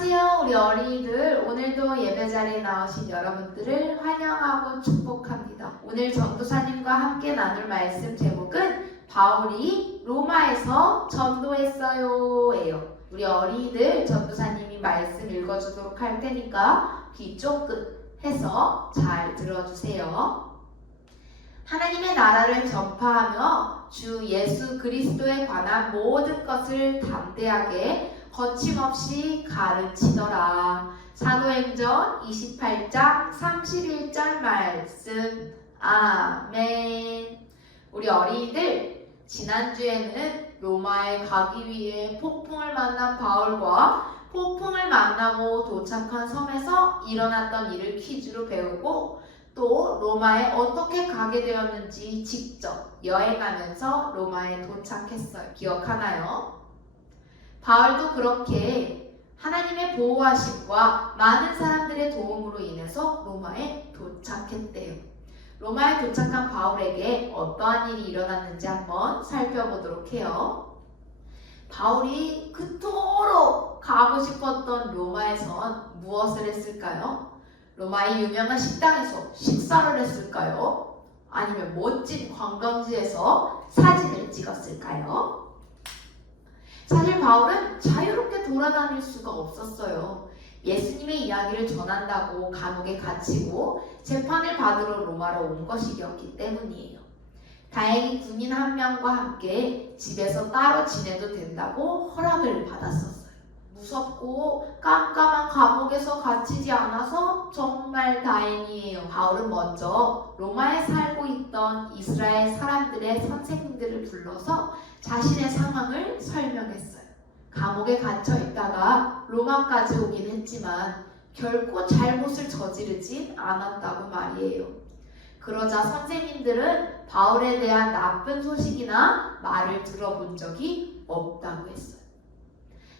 안녕하세요, 우리 어린이들. 오늘도 예배 자리에 나오신 여러분들을 환영하고 축복합니다. 오늘 전도사님과 함께 나눌 말씀 제목은 바울이 로마에서 전도했어요 예요. 우리 어린이들 전도사님이 말씀 읽어주도록 할 테니까 귀 쫑긋 해서 잘 들어주세요. 하나님의 나라를 전파하며 주 예수 그리스도에 관한 모든 것을 담대하게 거침없이 가르치더라. 사도행전 28장 31절 말씀. 아멘. 우리 어린이들, 지난주에는 로마에 가기 위해 폭풍을 만난 바울과 폭풍을 만나고 도착한 섬에서 일어났던 일을 퀴즈로 배우고, 또 로마에 어떻게 가게 되었는지 직접 여행하면서 로마에 도착했어요. 기억하나요? 바울도 그렇게 하나님의 보호하심과 많은 사람들의 도움으로 인해서 로마에 도착했대요. 로마에 도착한 바울에게 어떠한 일이 일어났는지 한번 살펴보도록 해요. 바울이 그토록 가고 싶었던 로마에선 무엇을 했을까요? 로마의 유명한 식당에서 식사를 했을까요? 아니면 멋진 관광지에서 사진을 찍었을까요? 사실 바울은 자유롭게 돌아다닐 수가 없었어요. 예수님의 이야기를 전한다고 감옥에 갇히고 재판을 받으러 로마로 온 것이었기 때문이에요. 다행히 군인 한 명과 함께 집에서 따로 지내도 된다고 허락을 받았었어요. 무섭고 깜깜한 감옥에서 갇히지 않아서 정말 다행이에요. 바울은 먼저 로마에 살고 있던 이스라엘 사람들의 선생님들을 불러서 자신의 상황을 설명했어요. 감옥에 갇혀 있다가 로마까지 오긴 했지만 결코 잘못을 저지르진 않았다고 말이에요. 그러자 선생님들은 바울에 대한 나쁜 소식이나 말을 들어본 적이 없다고 했어요.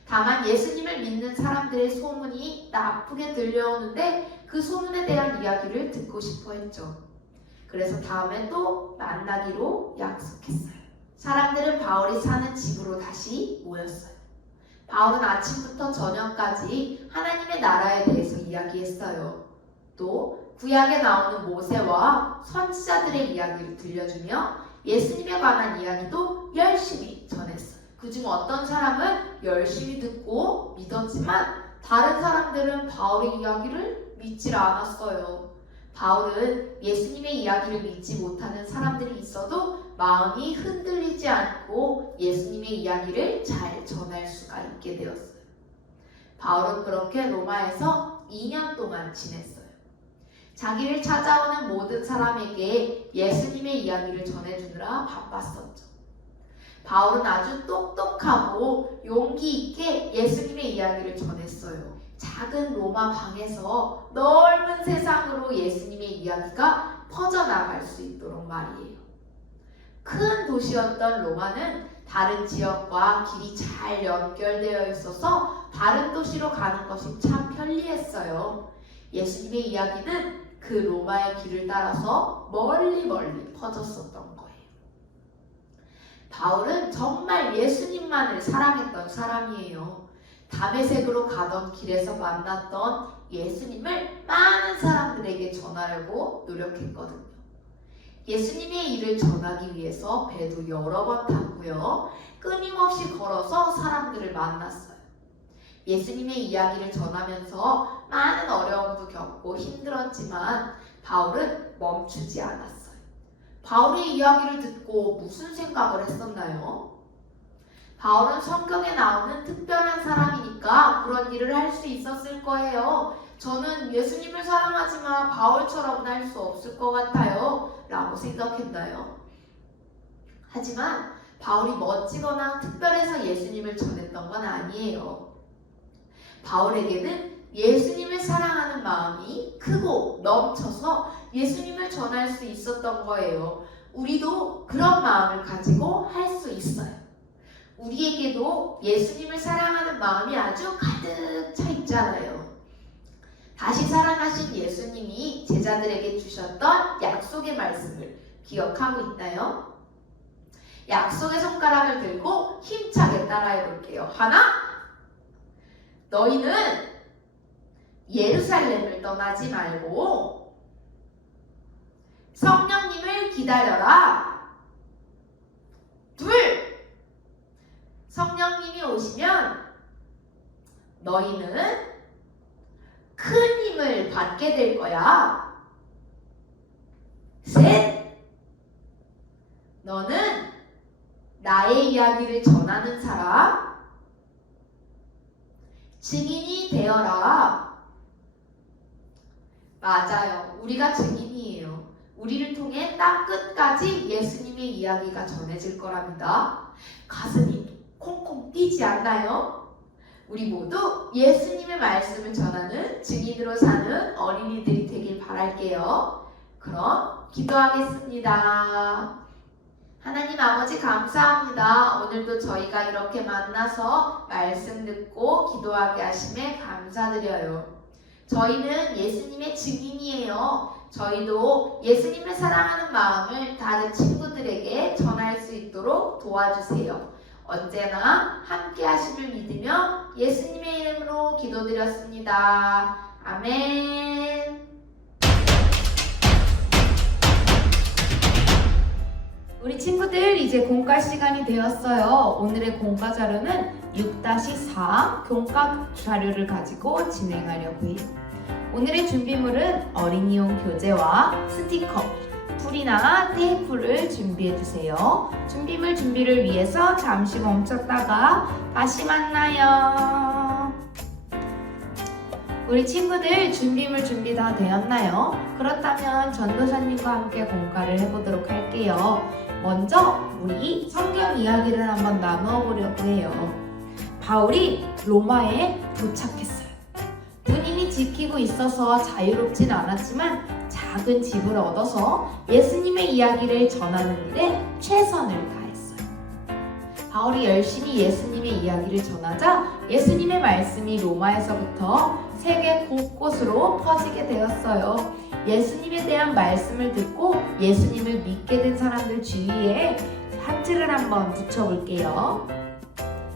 다만 예수님을 믿는 사람들의 소문이 나쁘게 들려오는데 그 소문에 대한 이야기를 듣고 싶어 했죠. 그래서 다음에 또 만나기로 약속했어요. 사람들은 바울이 사는 집으로 다시 모였어요. 바울은 아침부터 저녁까지 하나님의 나라에 대해서 이야기했어요. 또 구약에 나오는 모세와 선지자들의 이야기를 들려주며 예수님에 관한 이야기도 열심히 전했어요. 그중 어떤 사람은 열심히 듣고 믿었지만 다른 사람들은 바울의 이야기를 믿질 않았어요. 바울은 예수님의 이야기를 믿지 못하는 사람들이 있어도 마음이 흔들리지 않고 예수님의 이야기를 잘 전할 수가 있게 되었어요. 바울은 그렇게 로마에서 2년 동안 지냈어요. 자기를 찾아오는 모든 사람에게 예수님의 이야기를 전해주느라 바빴었죠. 바울은 아주 똑똑하고 용기 있게 예수님의 이야기를 전했어요. 작은 로마 방에서 넓은 세상으로 예수님의 이야기가 퍼져나갈 수 있도록 말이에요. 큰 도시였던 로마는 다른 지역과 길이 잘 연결되어 있어서 다른 도시로 가는 것이 참 편리했어요. 예수님의 이야기는 그 로마의 길을 따라서 멀리 퍼졌었던 거예요. 바울은 정말 예수님만을 사랑했던 사람이에요. 다메섹으로 가던 길에서 만났던 예수님을 많은 사람들에게 전하려고 노력했거든요. 예수님의 일을 전하기 위해서 배도 여러 번 탔고요. 끊임없이 걸어서 사람들을 만났어요. 예수님의 이야기를 전하면서 많은 어려움도 겪고 힘들었지만 바울은 멈추지 않았어요. 바울의 이야기를 듣고 무슨 생각을 했었나요? 바울은 성경에 나오는 특별한 사람이니까 그런 일을 할 수 있었을 거예요. 저는 예수님을 사랑하지만 바울처럼은 할 수 없을 것 같아요 라고 생각했나요? 하지만 바울이 멋지거나 특별해서 예수님을 전했던 건 아니에요. 바울에게는 예수님을 사랑하는 마음이 크고 넘쳐서 예수님을 전할 수 있었던 거예요. 우리도 그런 마음을 가지고 할 수 있어요. 우리에게도 예수님을 사랑하는 마음이 아주 가득 차 있잖아요. 다시 살아나신 예수님이 제자들에게 주셨던 약속의 말씀을 기억하고 있나요? 약속의 손가락을 들고 힘차게 따라해 볼게요. 하나, 너희는 예루살렘을 떠나지 말고 성령님을 기다려라. 둘, 성령님이 오시면 너희는 큰 힘을 받게 될 거야. 셋, 너는 나의 이야기를 전하는 사람, 증인이 되어라. 맞아요. 우리가 증인이에요. 우리를 통해 땅 끝까지 예수님의 이야기가 전해질 거랍니다. 가슴이 콩콩 뛰지 않나요? 우리 모두 예수님의 말씀을 전하는 증인으로 사는 어린이들이 되길 바랄게요. 그럼 기도하겠습니다. 하나님 아버지 감사합니다. 오늘도 저희가 이렇게 만나서 말씀 듣고 기도하게 하심에 감사드려요. 저희는 예수님의 증인이에요. 저희도 예수님을 사랑하는 마음을 다른 친구들에게 전할 수 있도록 도와주세요. 언제나 함께 하심을 믿으며 예수님의 이름으로 기도드렸습니다. 아멘. 우리 친구들 이제 공과 시간이 되었어요. 오늘의 공과 자료는 6-4 교과 자료를 가지고 진행하려고 해요. 오늘의 준비물은 어린이용 교재와 스티커, 풀이나 테이프를 준비해주세요. 준비물 준비를 위해서 잠시 멈췄다가 다시 만나요. 우리 친구들 준비물 준비 다 되었나요? 그렇다면 전도사님과 함께 공과를 해보도록 할게요. 먼저 우리 성경 이야기를 한번 나누어 보려고 해요. 바울이 로마에 도착했어요. 본인이 지키고 있어서 자유롭진 않았지만 작은 집을 얻어서 예수님의 이야기를 전하는 일에 최선을 다했어요. 바울이 열심히 예수님의 이야기를 전하자 예수님의 말씀이 로마에서부터 세계 곳곳으로 퍼지게 되었어요. 예수님에 대한 말씀을 듣고 예수님을 믿게 된 사람들 주위에 하트를 한번 붙여볼게요.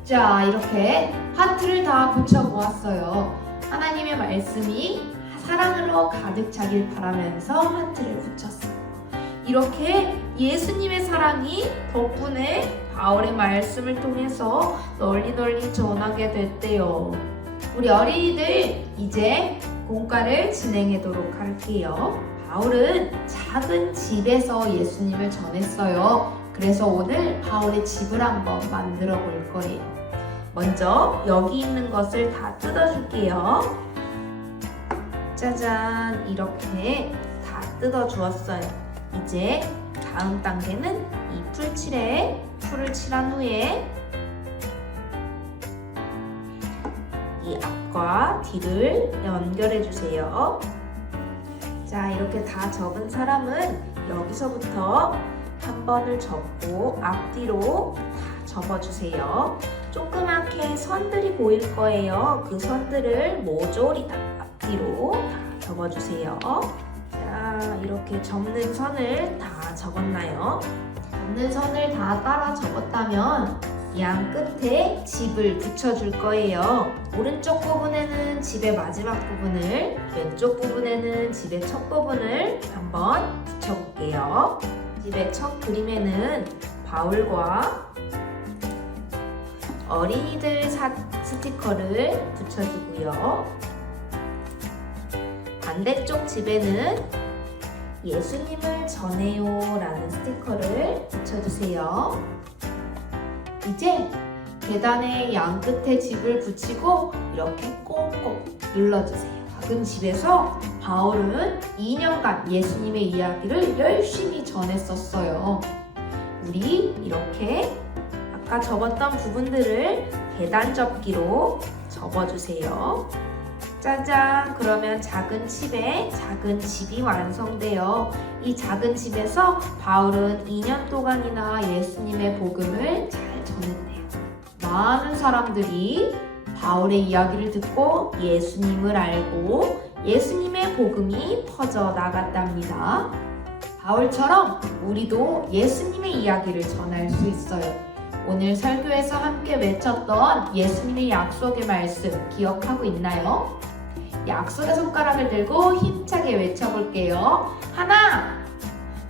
자, 이렇게 하트를 다 붙여보았어요. 하나님의 말씀이 사랑으로 가득 차길 바라면서 하트를 붙였어요. 이렇게 예수님의 사랑이 덕분에 바울의 말씀을 통해서 널리 전하게 됐대요. 우리 어린이들 이제 공과를 진행하도록 할게요. 바울은 작은 집에서 예수님을 전했어요. 그래서 오늘 바울의 집을 한번 만들어 볼 거예요. 먼저 여기 있는 것을 다 뜯어줄게요. 짜잔, 이렇게 다 뜯어 주었어요. 이제 다음 단계는 이 풀칠에 풀을 칠한 후에 이 앞과 뒤를 연결해 주세요. 자, 이렇게 다 접은 사람은 여기서부터 한 번을 접고 앞뒤로 다 접어주세요. 조그맣게 선들이 보일 거예요. 그 선들을 모조리 다 앞뒤로 다 접어주세요. 자, 이렇게 접는 선을 다 접었나요? 접는 선을 다 따라 접었다면 양 끝에 집을 붙여줄 거예요. 오른쪽 부분에는 집의 마지막 부분을, 왼쪽 부분에는 집의 첫 부분을 한번 붙여볼게요. 집의 첫 그림에는 바울과 어린이들 스티커를 붙여주고요. 반대쪽 집에는 예수님을 전해요 라는 스티커를 붙여주세요. 이제 계단의 양 끝에 집을 붙이고 이렇게 꽁꽁 눌러주세요. 작은 집에서 바울은 2년간 예수님의 이야기를 열심히 전했었어요. 우리 이렇게 아까 접었던 부분들을 계단 접기로 접어주세요. 짜잔! 그러면 작은 집이 완성돼요. 이 작은 집에서 바울은 2년 동안이나 예수님의 복음을 잘 전했대요. 많은 사람들이 바울의 이야기를 듣고 예수님을 알고 예수님의 복음이 퍼져 나갔답니다. 바울처럼 우리도 예수님의 이야기를 전할 수 있어요. 오늘 설교에서 함께 외쳤던 예수님의 약속의 말씀 기억하고 있나요? 약속의 손가락을 들고 힘차게 외쳐볼게요. 하나,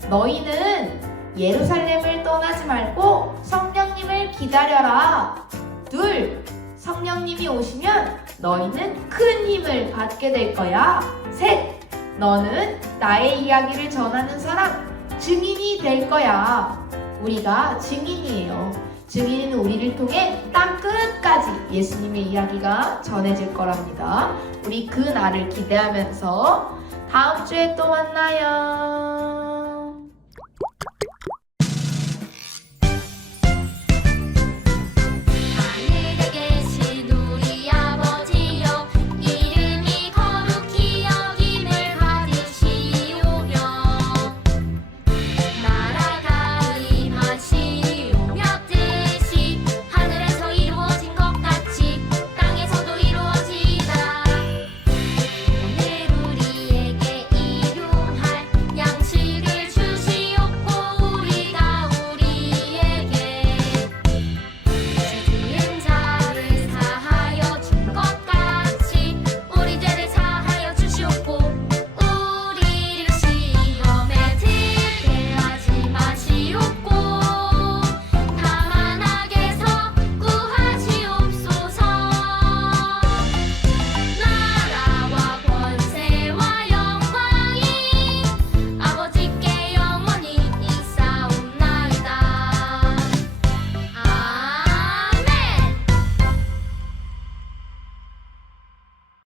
너희는 예루살렘을 떠나지 말고 성령님을 기다려라. 둘, 성령님이 오시면 너희는 큰 힘을 받게 될 거야. 셋, 너는 나의 이야기를 전하는 사람, 증인이 될 거야. 우리가 증인이에요. 증인은 우리를 통해 땅 끝까지 예수님의 이야기가 전해질 거랍니다. 우리 그 날을 기대하면서 다음 주에 또 만나요.